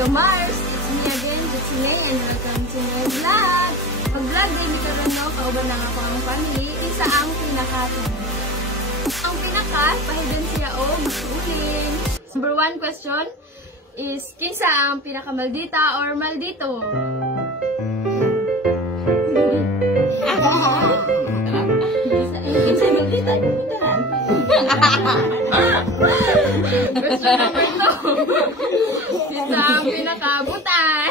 Hello Mars, it's me again, it's me, and welcome to my vlog. Pag-vlog din dito rin, no, kauban na nga po ang family, isa ang pinaka-tin. Ang pinaka, pahidon siya o ulin. Number 1 question is, kinsa ang pinaka-maldita or maldito? Kinsa maldita? Question number 2. Kinsa ang pinaka-butay?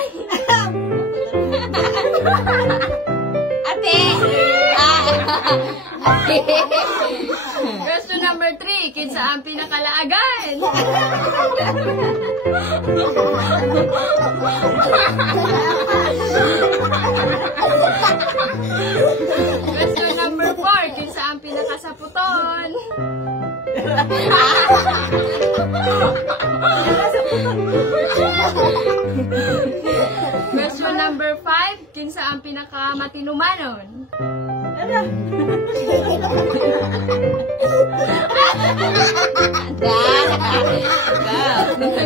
Ate! Ate! Question number 3. Kinsa ang pinaka-laagan? Question number 4. Kinsa ang pinaka-saputon? Question number 5. Kinsa ang pinaka-matinumanon?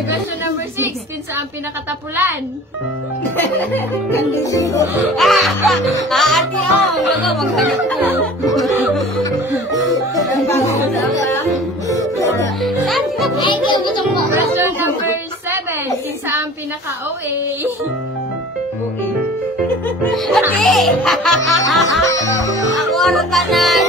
Question number 6. Kinsa ang pinakatapulan? Ate, oh! Bago, maghanap ko. Question number 7. Kinsa ang pinaka-OA? OA? Ate! Ako ano tanan?